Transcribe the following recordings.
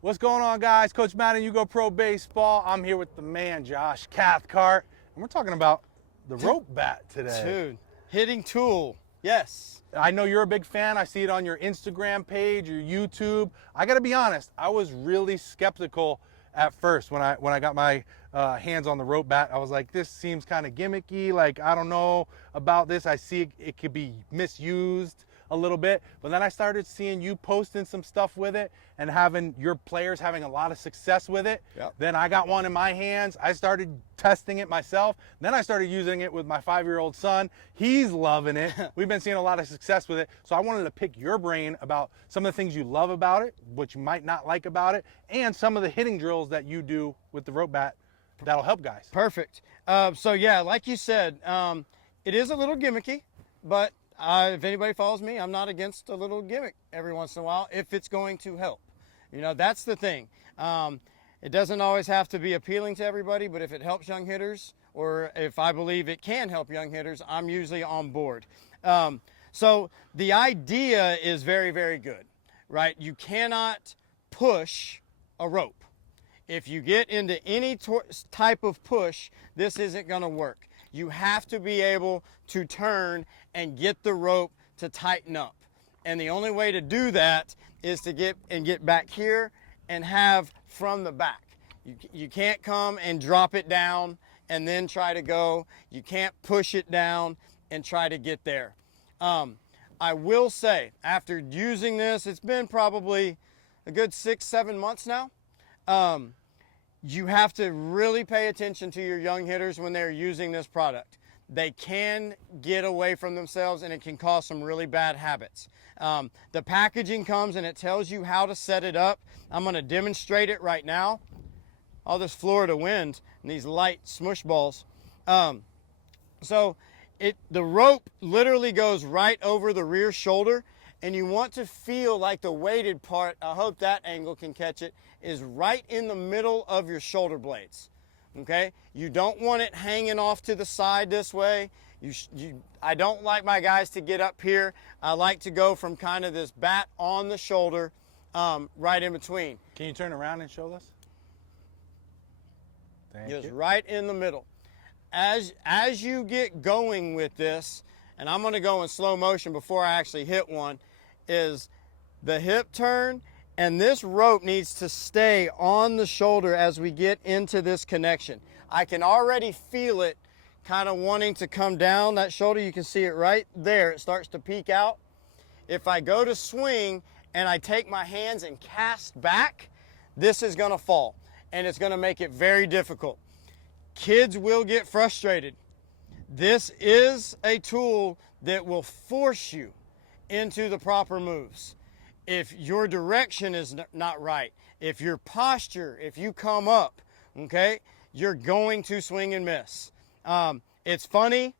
What's going on, guys? Coach Matt and YouGoProBaseball. I'm here with the man, Josh Cathcart, and we're talking about the rope bat today. Dude, hitting tool, yes. I know you're a big fan. I see it on your Instagram page, your YouTube. I got to be honest, I was really skeptical at first when I got my hands on the rope bat. I was like, this seems kind of gimmicky. Like, I don't know about this. I see it could be misused a little bit, but then I started seeing you posting some stuff with it and having your players having a lot of success with it. Yep. Then I got one in my hands. I started testing it myself. Then I started using it with my 5-year-old son. He's loving it. We've been seeing a lot of success with it. So I wanted to pick your brain about some of the things you love about it, what you might not like about it, and some of the hitting drills that you do with the rope bat that'll help guys. Perfect. So yeah, like you said, it is a little gimmicky, but if anybody follows me, I'm not against a little gimmick every once in a while if it's going to help. You know, that's the thing. It doesn't always have to be appealing to everybody, but if it helps young hitters, or if I believe it can help young hitters, I'm usually on board. So the idea is very, very good, right? You cannot push a rope. If you get into any type of push, this isn't going to work. You have to be able to turn and get the rope to tighten up. And the only way to do that is to get back here and have from the back. You can't come and drop it down and then try to go. You can't push it down and try to get there. I will say, after using this, it's been probably a good 6-7 months now. You have to really pay attention to your young hitters when they're using this product. They can get away from themselves and it can cause some really bad habits. The packaging comes and it tells you how to set it up. I'm going to demonstrate it right now. All this Florida wind and these light smush balls. So the rope literally goes right over the rear shoulder, and you want to feel like the weighted part, I hope that angle can catch it, is right in the middle of your shoulder blades. Okay? You don't want it hanging off to the side this way. I don't like my guys to get up here. I like to go from kind of this bat on the shoulder, right in between. Can you turn around and show us? Thank Just you. right in the middle. As you get going with this, and I'm going to go in slow motion before I actually hit one, is the hip turn, and this rope needs to stay on the shoulder as we get into this connection. I can already feel it kind of wanting to come down that shoulder. You can see it right there. It starts to peek out. If I go to swing and I take my hands and cast back, this is going to fall, and it's going to make it very difficult. Kids will get frustrated. This is a tool that will force you into the proper moves. If your direction is not right, if your posture, if you come up, okay, you're going to swing and miss. It's funny,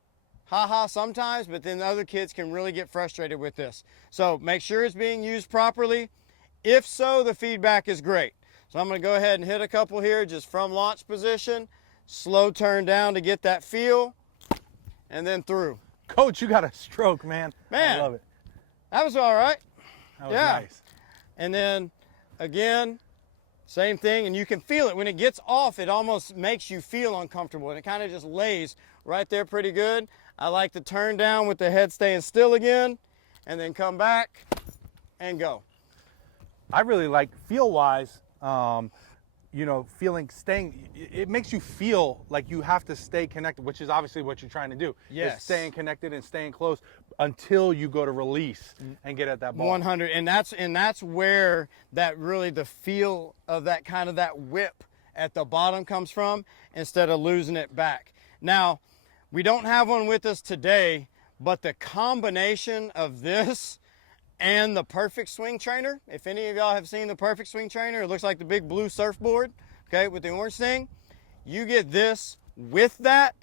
haha, sometimes, but then the other kids can really get frustrated with this. So make sure it's being used properly. If so, the feedback is great. So I'm going to go ahead and hit a couple here just from launch position. Slow turn down to get that feel, and then through. Coach, you got a stroke, man. Man, I love it. That was all right. That was Yeah. nice. And then again, same thing, and you can feel it. When it gets off, it almost makes you feel uncomfortable, and it kind of just lays right there pretty good. I like to turn down with the head staying still again, and then come back and go. I really like feel-wise, you know, it makes you feel like you have to stay connected, which is obviously what you're trying to do. Yes. Is staying connected and staying close until you go to release and get at that ball. 100, and that's where that really the feel of that kind of that whip at the bottom comes from, instead of losing it back. Now, we don't have one with us today, but the combination of this and the Perfect Swing Trainer, if any of y'all have seen the Perfect Swing Trainer, it looks like the big blue surfboard, okay, with the orange thing. You get this with that,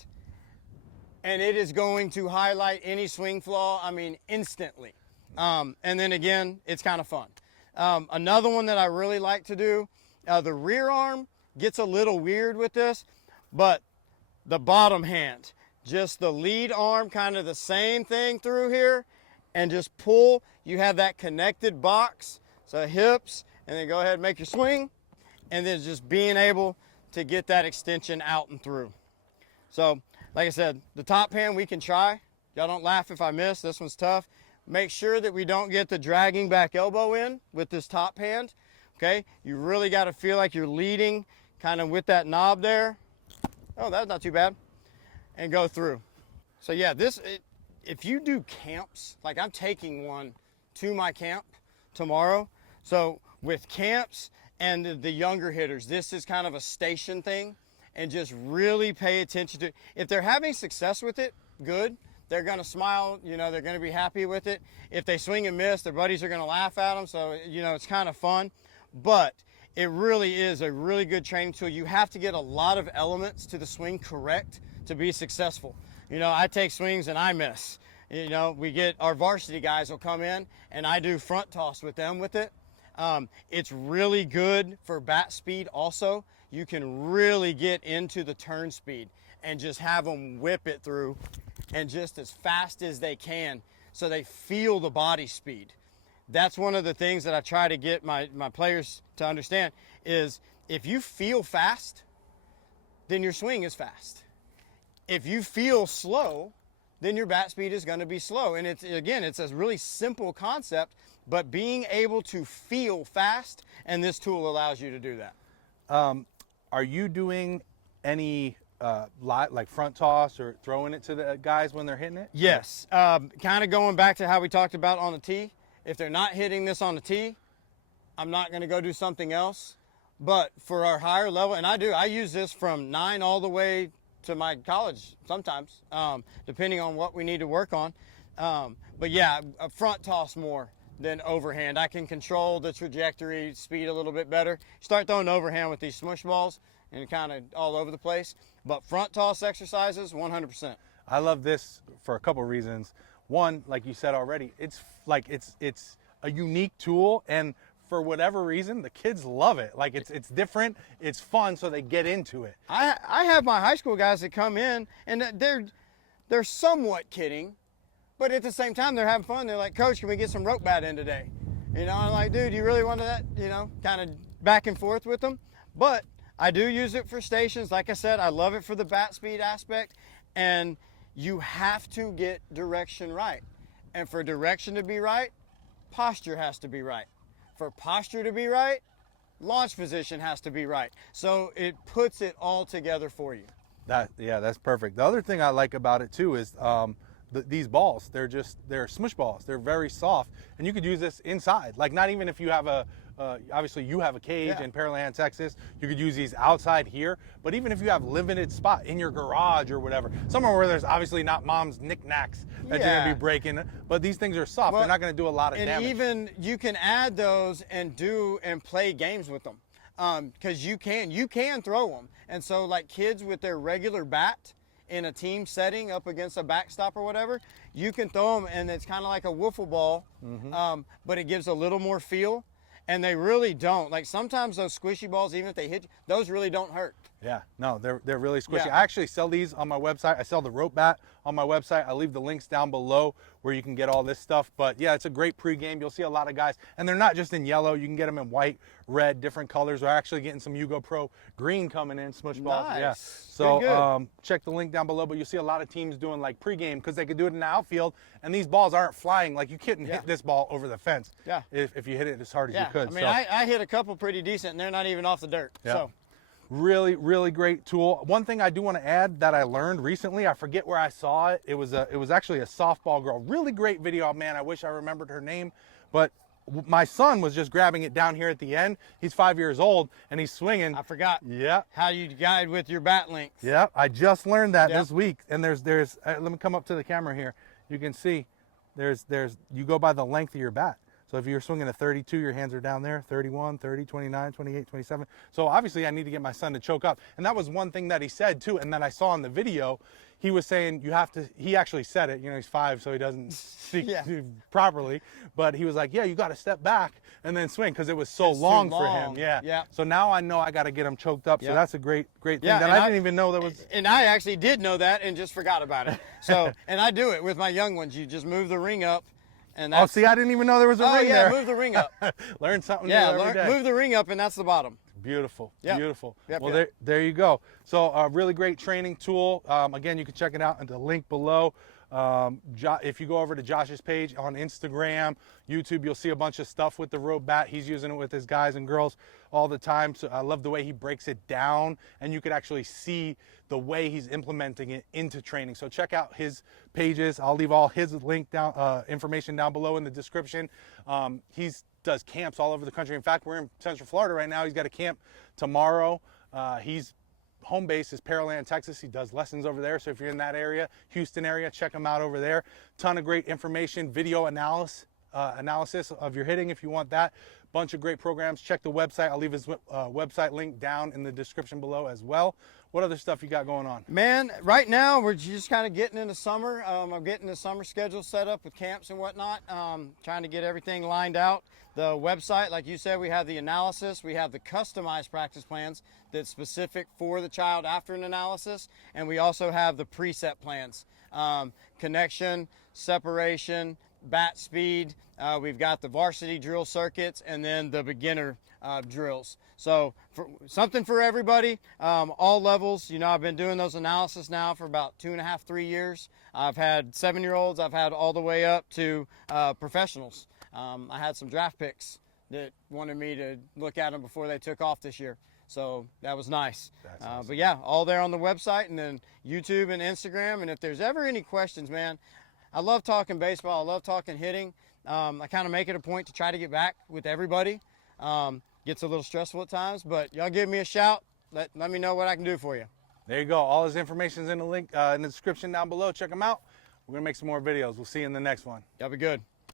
and it is going to highlight any swing flaw, I mean, instantly. And then again, it's kind of fun. Another one that I really like to do, the rear arm gets a little weird with this, but the bottom hand, just the lead arm, kind of the same thing through here, and just pull. You have that connected box, so hips and then go ahead and make your swing, and then just being able to get that extension out and through. So, like I said, the top hand we can try. Y'all don't laugh if I miss. This one's tough. Make sure that we don't get the dragging back elbow in with this top hand. Okay, you really got to feel like you're leading kind of with that knob there. Oh, that's not too bad. And go through. So yeah, if you do camps, like I'm taking one to my camp tomorrow. So with camps and the younger hitters, this is kind of a station thing, and just really pay attention to, if they're having success with it, good. They're going to smile, you know, they're going to be happy with it. If they swing and miss, their buddies are going to laugh at them. So, you know, it's kind of fun, but it really is a really good training tool. You have to get a lot of elements to the swing correct to be successful. You know, I take swings and I miss. You know, we get our varsity guys will come in and I do front toss with them with it. It's really good for bat speed also. You can really get into the turn speed and just have them whip it through and just as fast as they can so they feel the body speed. That's one of the things that I try to get my players to understand is if you feel fast, then your swing is fast. If you feel slow, then your bat speed is going to be slow. And it's a really simple concept, but being able to feel fast, and this tool allows you to do that. Are you doing any like front toss or throwing it to the guys when they're hitting it? Yes. Kind of going back to how we talked about on the tee. If they're not hitting this on the tee, I'm not going to go do something else. But for our higher level, and I use this from 9 all the way to my college sometimes, depending on what we need to work on. But yeah, a front toss more than overhand. I can control the trajectory, speed a little bit better. Start throwing overhand with these smush balls and kind of all over the place. But front toss exercises, 100%. I love this for a couple of reasons. One, like you said already, it's a unique tool, and for whatever reason, the kids love it. Like it's different, it's fun, so they get into it. I have my high school guys that come in and they're somewhat kidding, but at the same time they're having fun. They're like, Coach, can we get some rope bat in today? You know, I'm like, dude, you really wanted that? You know, kind of back and forth with them. But I do use it for stations. Like I said, I love it for the bat speed aspect, and you have to get direction right. And for direction to be right, posture has to be right. For posture to be right, launch position has to be right. So it puts it all together for you. That's perfect. The other thing I like about it too is these balls. They're smush balls. They're very soft, and you could use this inside. Like not even if you have obviously you have a cage in Pearland, Texas. You could use these outside here, but even if you have limited spot in your garage or whatever, somewhere where there's obviously not mom's knickknacks that you're gonna be breaking, but these things are soft. They're not gonna do a lot of damage. And even you can add those and play games with them, because you can throw them. And so like kids with their regular bat in a team setting up against a backstop or whatever, you can throw them, and it's kind of like a wiffle ball, but it gives a little more feel. And they really don't. Like sometimes those squishy balls, even if they hit you, those really don't hurt. Yeah, no, they're really squishy. Yeah. I actually sell these on my website. I sell the rope bat on my website. I leave the links down below where you can get all this stuff. But yeah, it's a great pregame. You'll see a lot of guys, and they're not just in yellow. You can get them in white, red, different colors. We're actually getting some YouGoPro green coming in, smush balls. Nice. Yeah. So check the link down below. But you'll see a lot of teams doing like pregame because they could do it in the outfield, and these balls aren't flying. Like you couldn't hit this ball over the fence. Yeah. If you hit it as hard as you could. I mean, I hit a couple pretty decent, and they're not even off the dirt. Yeah. So. Really, really great tool. One thing I do want to add that I learned recently, I forget where I saw it. It was actually a softball girl. Really great video, man. I wish I remembered her name, but my son was just grabbing it down here at the end. He's 5 years old and he's swinging. I forgot. Yeah. How you guide with your bat length. Yeah. I just learned that this week. And there's let me come up to the camera here. You can see you go by the length of your bat. So if you're swinging a 32, your hands are down there, 31, 30, 29, 28, 27. So obviously I need to get my son to choke up. And that was one thing that he said too. And then I saw in the video, he was saying he actually said it, you know, he's 5, so he doesn't speak properly. But he was like, yeah, you got to step back and then swing because it was so long for him. Yeah. So now I know I got to get him choked up. So that's a great thing that I didn't even know that was. And I actually did know that and just forgot about it. So, and I do it with my young ones. You just move the ring up And Oh, see, I didn't even know there was a ring yeah, there. move the ring up. Learn something Yeah, new every day. move the ring up, and that's the bottom. Beautiful, Yep. beautiful. Yep, Well, yep. there you go. So a really great training tool. Again, you can check it out in the link below. If you go over to Josh's page on Instagram, YouTube, you'll see a bunch of stuff with the rope bat. He's using it with his guys and girls all the time. So I love the way he breaks it down, and you could actually see the way he's implementing it into training. So check out his pages. I'll leave all his link down, information down below in the description. He's does camps all over the country. In fact, we're in Central Florida right now. He's got a camp tomorrow. He's home base is Pearland, Texas. He does lessons over there. So if you're in that area, Houston area, check him out over there. Ton of great information, video analysis of your hitting if you want that. Bunch of great programs. Check the website. I'll leave his website link down in the description below as well. What other stuff you got going on? Man, right now we're just kind of getting into summer. I'm getting the summer schedule set up with camps and whatnot. Trying to get everything lined out. The website, like you said, we have the analysis. We have the customized practice plans that's specific for the child after an analysis. And we also have the preset plans. Connection, separation, bat speed. We've got the varsity drill circuits and then the beginner drills. So something for everybody, all levels. You know, I've been doing those analysis now for about 2.5, 3 years. I've had 7-year-olds. I've had all the way up to professionals. I had some draft picks that wanted me to look at them before they took off this year. So that was nice. That's awesome. But yeah, all there on the website and then YouTube and Instagram. And if there's ever any questions, man, I love talking baseball. I love talking hitting. I kind of make it a point to try to get back with everybody. Gets a little stressful at times, but y'all give me a shout. Let me know what I can do for you. There you go. All his information's in the link in the description down below. Check him out. We're going to make some more videos. We'll see you in the next one. Y'all be good.